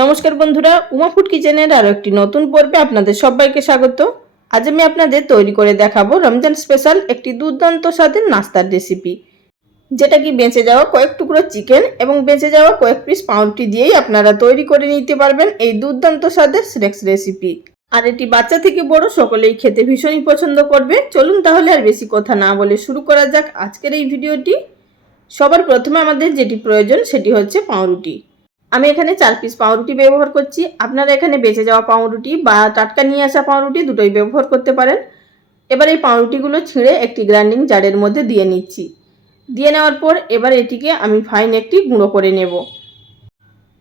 নমস্কার বন্ধুরা, উমা ফুড কিচেনের আরও একটি নতুন পর্বে আপনাদের সবাইকে স্বাগত। আজ আমি আপনাদের তৈরি করে দেখাবো রমজান স্পেশাল একটি দুর্দান্ত স্বাদের নাস্তার রেসিপি, যেটা কি বেঁচে যাওয়া কয়েক টুকরো চিকেন এবং বেঁচে যাওয়া কয়েক পিস পাউরুটি দিয়েই আপনারা তৈরি করে নিতে পারবেন এই দুর্দান্ত স্বাদের স্ন্যাক্স রেসিপি। আর এটি বাচ্চা থেকে বড় সকলেই খেতে ভীষণই পছন্দ করবে। চলুন তাহলে আর বেশি কথা না বলে শুরু করা যাক আজকের এই ভিডিওটি। সবার প্রথমে আমাদের যেটি প্রয়োজন সেটি হচ্ছে পাউরুটি। আমি এখানে চার পিস পাউরুটি ব্যবহার করছি। আপনারা এখানে বেঁচে যাওয়া পাউরুটি বা টাটকা নিয়ে আসা পাউরুটি দুটোই ব্যবহার করতে পারেন। এবার এই পাউরুটিগুলো ছিঁড়ে একটি গ্রাইন্ডিং জারের মধ্যে দিয়ে নিচ্ছি। দিয়ে নেওয়ার পর এবার এটিকে আমি ফাইন একটি গুঁড়ো করে নেব।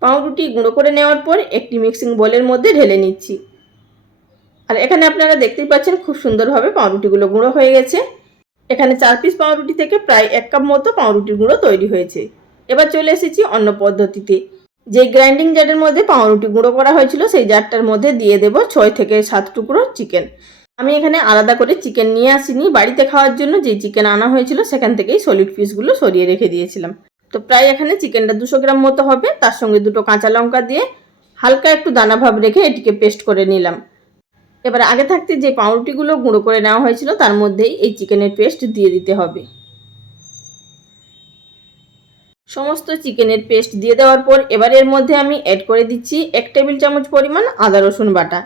পাউরুটি গুঁড়ো করে নেওয়ার পর একটি মিক্সিং বোলের মধ্যে ঢেলে নিচ্ছি। আর এখানে আপনারা দেখতেই পাচ্ছেন খুব সুন্দরভাবে পাউরুটিগুলো গুঁড়ো হয়ে গেছে। এখানে চার পিস পাউরুটি থেকে প্রায় এক কাপ মতো পাউরুটির গুঁড়ো তৈরি হয়েছে। এবার চলে এসেছি অন্য পদ্ধতিতে। যে গ্রাইন্ডিং জারের মধ্যে পাউরুটি গুঁড়ো করা হয়েছিল, সেই জারটার মধ্যে দিয়ে দেব ছয় থেকে সাত টুকরো চিকেন আমি এখানে আলাদা করে চিকেন নিয়ে আসিনি। বাড়িতে খাওয়ার জন্য যে চিকেন আনা হয়েছিল, সেখান থেকেই সলিড পিসগুলো সরিয়ে রেখে দিয়েছিলাম। তো প্রায় এখানে চিকেনটা দুশো গ্রাম মতো হবে। তার সঙ্গে দুটো কাঁচা লঙ্কা দিয়ে হালকা একটু দানা ভাব রেখে এটিকে পেস্ট করে নিলাম। এবার আগে থাকতে যে পাউরুটিগুলো গুঁড়ো করে নেওয়া হয়েছিল, তার মধ্যেই এই চিকেনের পেস্ট দিয়ে দিতে হবে। সমস্ত চিকেনের পেস্ট দিয়ে দেওয়ার পর এবার এর মধ্যে আমি অ্যাড করে দিচ্ছি এক টেবিল চামচ পরিমাণ আদা, রসুন বাটা।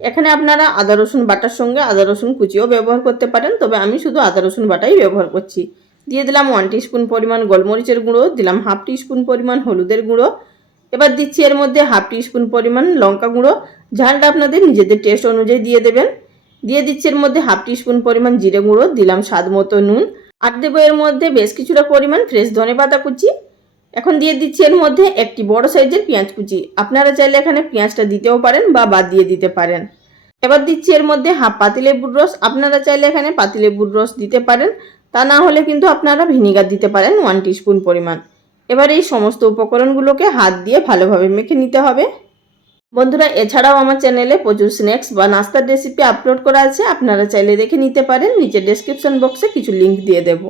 এখানে আপনারা আদা, রসুন বাটার সঙ্গে আদা, রসুন কুচিও ব্যবহার করতে পারেন, তবে আমি শুধু আদা, রসুন বাটাই ব্যবহার করছি। দিয়ে দিলাম ওয়ান স্পুন পরিমাণ গোলমরিচের গুঁড়ো, দিলাম হাফ স্পুন পরিমাণ হলুদের গুঁড়ো। এবার দিচ্ছি এর মধ্যে হাফ স্পুন পরিমাণ লঙ্কা গুঁড়ো। ঝালটা আপনাদের নিজেদের টেস্ট অনুযায়ী দিয়ে দেবেন। দিয়ে দিচ্ছি এর মধ্যে হাফ স্পুন পরিমাণ জিরে গুঁড়ো, দিলাম স্বাদ মতো নুন। আর দেবো এর মধ্যে বেশ কিছুটা পরিমাণ ফ্রেশ ধনে পাতা কুচি। এখন দিয়ে দিচ্ছি এর মধ্যে একটি বড় সাইজের পেঁয়াজ কুচি। আপনারা চাইলে এখানে পেঁয়াজটা দিতেও পারেন বা বাদ দিয়ে দিতে পারেন। এবার দিচ্ছি এর মধ্যে হাফ পাতিলেবুর রস। আপনারা চাইলে এখানে পাতিলেবুর রস দিতে পারেন। তা না হলে কিন্তু আপনারা ভিনিগার দিতে পারেন ওয়ান স্পুন পরিমাণ। এবার এই সমস্ত উপকরণগুলোকে হাত দিয়ে ভালোভাবে মেখে নিতে হবে। বন্ধুরা, এছাড়াও আমার চ্যানেলে প্রচুর স্ন্যাক্স বা নাস্তার রেসিপি আপলোড করা আছে। আপনারা চাইলে দেখে নিতে পারেন। নিচে ডেসক্রিপশন বক্সে কিছু লিঙ্ক দিয়ে দেবো।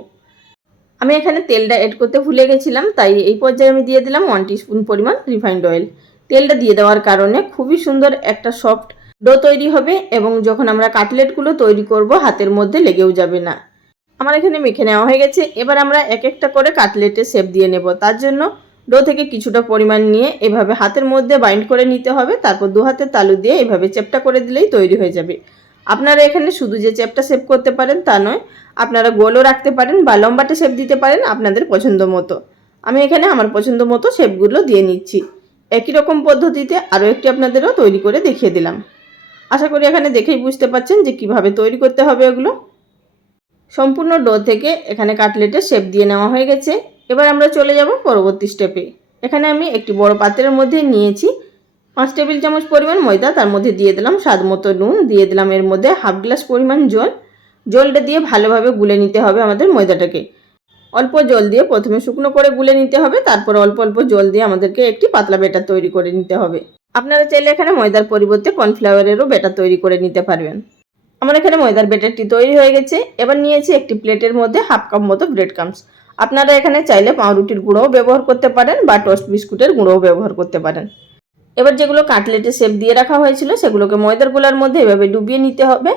আমি এখানে তেলটা অ্যাড করতে ভুলে গেছিলাম, তাই এই পর্যায়ে আমি দিয়ে দিলাম ওয়ান স্পুন পরিমাণ রিফাইন্ড অয়েল তেলটা দিয়ে দেওয়ার কারণে খুবই সুন্দর একটা সফট ডো তৈরি হবে এবং যখন আমরা কাটলেটগুলো তৈরি করব, হাতের মধ্যে লেগেও যাবে না। আমার এখানে মেখে নেওয়া হয়ে গেছে। এবার আমরা এক একটা করে কাটলেটের শেপ দিয়ে নেব। তার জন্য ডো থেকে কিছুটা পরিমাণ নিয়ে এভাবে হাতের মধ্যে বাইন্ড করে নিতে হবে, তারপর দু হাতের তালু দিয়ে এভাবে চেপটা করে দিলেই তৈরি হয়ে যাবে। আপনারা এখানে শুধু যে চেপটা শেপ করতে পারেন তা নয়, আপনারা গোলও রাখতে পারেন বা লম্বাটে শেপ দিতে পারেন আপনাদের পছন্দ মতো। আমি এখানে আমার পছন্দ মতো শেপগুলো দিয়ে নিচ্ছি। একই রকম পদ্ধতিতে আরও একটি আপনাদেরও তৈরি করে দেখিয়ে দিলাম। আশা করি এখানে দেখেই বুঝতে পাচ্ছেন যে কীভাবে তৈরি করতে হবে ওগুলো। সম্পূর্ণ ডো থেকে এখানে কাটলেটের শেপ দিয়ে নেওয়া হয়ে গেছে। এবার আমরা চলে যাব পরবর্তী স্টেপে এখানে আমি একটি বড় পাত্রের মধ্যে নিয়েছি। পাঁচ টেবিল চামচ পরিমাণ ময়দা, তার মধ্যে দিয়ে দিলাম স্বাদ মতো নুন, দিয়ে দিলাম এর মধ্যে হাফ গ্লাস পরিমাণ জল। জলটা দিয়ে ভালোভাবে গুলে নিতে হবে আমাদের ময়দাটাকে। অল্প জল দিয়ে প্রথমে শুকনো করে গুলে নিতে হবে, তারপর অল্প অল্প জল দিয়ে আমাদেরকে একটি পাতলা বেটার তৈরি করে নিতে হবে। আপনারা চাইলে এখানে ময়দার পরিবর্তে কর্নফ্লাওয়ারেরও বেটার তৈরি করে নিতে পারবেন। আমার এখানে ময়দার বেটারটি তৈরি হয়ে গেছে। এবার নিয়েছি একটি প্লেটের মধ্যে হাফ কাপ মতো ব্রেড কামস আপনারা এখানে চাইলে পাউরুটির গুঁড়োও ব্যবহার করতে পারেন বা টোস্ট বিস্কুটের গুঁড়োও ব্যবহার করতে পারেন। এবার যেগুলো কাটলেটের শেপ দিয়ে রাখা হয়েছিল, সেগুলোকে ময়দার গোলার মধ্যে এভাবে ডুবিয়ে নিতে হবে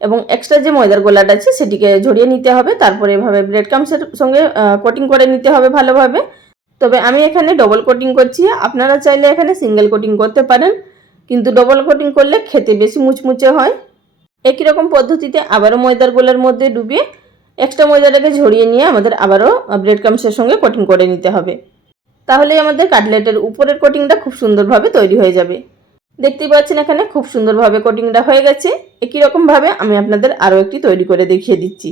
এবং এক্সট্রা যে ময়দার গোলাটা আছে, সেটিকে ঝরিয়ে নিতে হবে। তারপরে এভাবে ব্রেড কামসের সঙ্গে কোটিং করে নিতে হবে ভালোভাবে। তবে আমি এখানে ডবল কোটিং করছি। আপনারা চাইলে এখানে সিঙ্গেল কোটিং করতে পারেন, কিন্তু ডবল কোটিং করলে খেতে বেশি মুচমুচে হয়। একই রকম পদ্ধতিতে আবারও ময়দার গোলার মধ্যে ডুবিয়ে এক্সট্রা ময়দাটাকে ঝরিয়ে নিয়ে আমাদের আবারও ব্রেড কামসের সঙ্গে কোটিং করে নিতে হবে। তাহলেই আমাদের কাটলেটের উপরের কোটিংটা খুব সুন্দরভাবে তৈরি হয়ে যাবে। দেখতেই পাচ্ছেন এখানে খুব সুন্দরভাবে কোটিংটা হয়ে গেছে। একই রকমভাবে আমি আপনাদের আরও একটি তৈরি করে দেখিয়ে দিচ্ছি।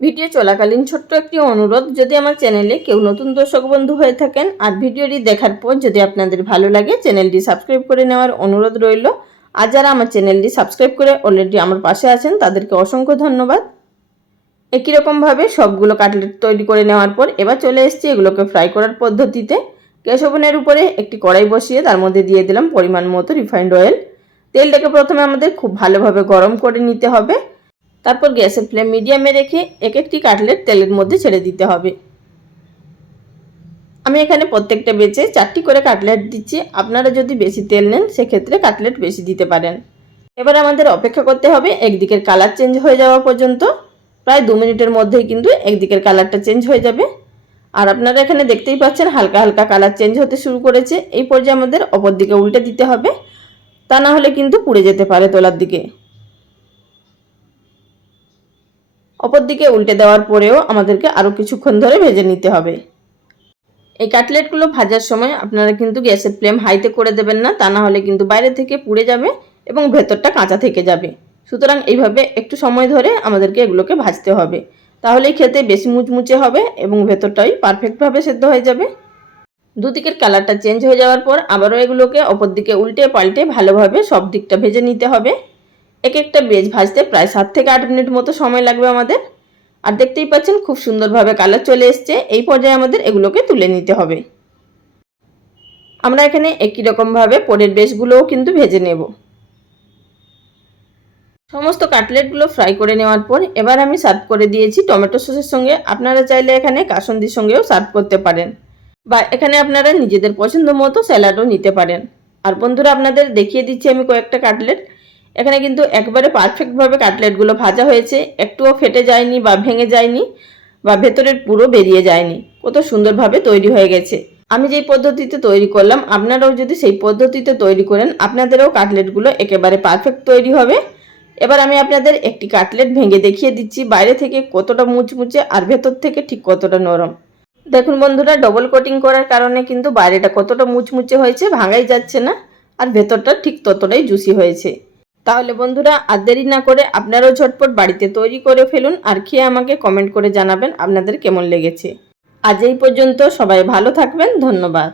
ভিডিও চলাকালীন ছোট্ট একটি অনুরোধ, যদি আমার চ্যানেলে কেউ নতুন দর্শক বন্ধু হয়ে থাকেন আর ভিডিওটি দেখার পর যদি আপনাদের ভালো লাগে, চ্যানেলটি সাবস্ক্রাইব করে নেওয়ার অনুরোধ রইল। আর যারা আমার চ্যানেলটি সাবস্ক্রাইব করে অলরেডি আমার পাশে আছেন, তাদেরকে অসংখ্য ধন্যবাদ। একই রকমভাবে সবগুলো কাটলেট তৈরি করে নেওয়ার পর এবার চলে এসেছি এগুলোকে ফ্রাই করার পদ্ধতিতে। গ্যাস ওভেনের উপরে একটি কড়াই বসিয়ে তার মধ্যে দিয়ে দিলাম পরিমাণ মতো রিফাইন্ড অয়েল। তেলটাকে প্রথমে আমাদের খুব ভালোভাবে গরম করে নিতে হবে। তারপর গ্যাসের ফ্লেম মিডিয়ামে রেখে এক একটি কাটলেট তেলের মধ্যে ছেড়ে দিতে হবে। আমি এখানে প্রত্যেকটা বেচে চারটি করে কাটলেট দিচ্ছি। আপনারা যদি বেশি তেল নেন, সেক্ষেত্রে কাটলেট বেশি দিতে পারেন। এবার আমাদের অপেক্ষা করতে হবে, একদিকের কালার চেঞ্জ হয়ে যাওয়া পর্যন্ত। প্রায় দু মিনিটের মধ্যেই কিন্তু একদিকের কালারটা চেঞ্জ হয়ে যাবে। আর আপনারা এখানে দেখতেই পাচ্ছেন হালকা হালকা কালার চেঞ্জ হতে শুরু করেছে। এই পর্যায়ে আমাদের অপর দিকে উল্টে দিতে হবে। তা না হলে কিন্তু পুড়ে যেতে পারে তোলার দিকে। অপর দিকে উল্টে দেওয়ার পরেও আমাদেরকে আরও কিছুক্ষণ ধরে ভেজে নিতে হবে। এই কাটলেটগুলো ভাজার সময় আপনারা কিন্তু গ্যাসের ফ্লেম হাইতে করে দেবেন না। তা না হলে কিন্তু বাইরে থেকে পুড়ে যাবে এবং ভেতরটা কাঁচা থেকে যাবে। সুতরাং এইভাবে একটু সময় ধরে আমাদেরকে এগুলোকে ভাজতে হবে। তাহলেই খেতে বেশি মুচমুচে হবে এবং ভেতরটাই পারফেক্টভাবে সেদ্ধ হয়ে যাবে। দুদিকের কালারটা চেঞ্জ হয়ে যাওয়ার পর আবারও এগুলোকে অপর দিকে উল্টে পাল্টে ভালোভাবে সব দিকটা ভেজে নিতে হবে। এক একটা বেজ ভাজতে প্রায় সাত থেকে আট মিনিট মতো সময় লাগবে আমাদের। আর দেখতেই পাচ্ছেন খুব সুন্দরভাবে কালার চলে এসছে। এই পর্যায়ে আমাদের এগুলোকে তুলে নিতে হবে। আমরা এখানে একই রকমভাবে পরের বেশগুলোও কিন্তু ভেজে নেব। সমস্ত কাটলেটগুলো ফ্রাই করে নেওয়ার পর এবার আমি সার্ভ করে দিয়েছি টমেটো সসের সঙ্গে। আপনারা চাইলে এখানে কাসন্দির সঙ্গেও সার্ভ করতে পারেন। বা এখানে আপনারা নিজেদের পছন্দ মতো স্যালাডও নিতে পারেন। আর বন্ধুরা, আপনাদের দেখিয়ে দিচ্ছি আমি কয়েকটা কাটলেট। এখানে কিন্তু একবারে পারফেক্টভাবে কাটলেটগুলো ভাজা হয়েছে। একটুও ফেটে যায়নি বা ভেঙে যায়নি বা ভেতরের পুরো বেরিয়ে যায়নি। কত সুন্দরভাবে তৈরি হয়ে গেছে। আমি যেই পদ্ধতিতে তৈরি করলাম, আপনারাও যদি সেই পদ্ধতিতে তৈরি করেন, আপনাদেরও কাটলেটগুলো একেবারে পারফেক্ট তৈরি হবে। এবার আমি আপনাদের একটি কাটলেট ভেঙে দেখিয়ে দিচ্ছি, বাইরে থেকে কতটা মুচমুচে আর ভেতর থেকে ঠিক কতটা নরম। দেখুন বন্ধুরা ডবল কোটিং করার কারণে কিন্তু বাইরেটা কতটা মুচমুচে হয়েছে, ভাঙাই যাচ্ছে না, আর ভেতরটা ঠিক ততটাই জুসি হয়েছে। তাহলে বন্ধুরা, আর দেরি না করে আপনারাও ঝটপট বাড়িতে তৈরি করে ফেলুন আর খেয়ে আমাকে কমেন্ট করে জানাবেন আপনাদের কেমন লেগেছে। আজ এই পর্যন্ত সবাই ভালো থাকবেন, ধন্যবাদ।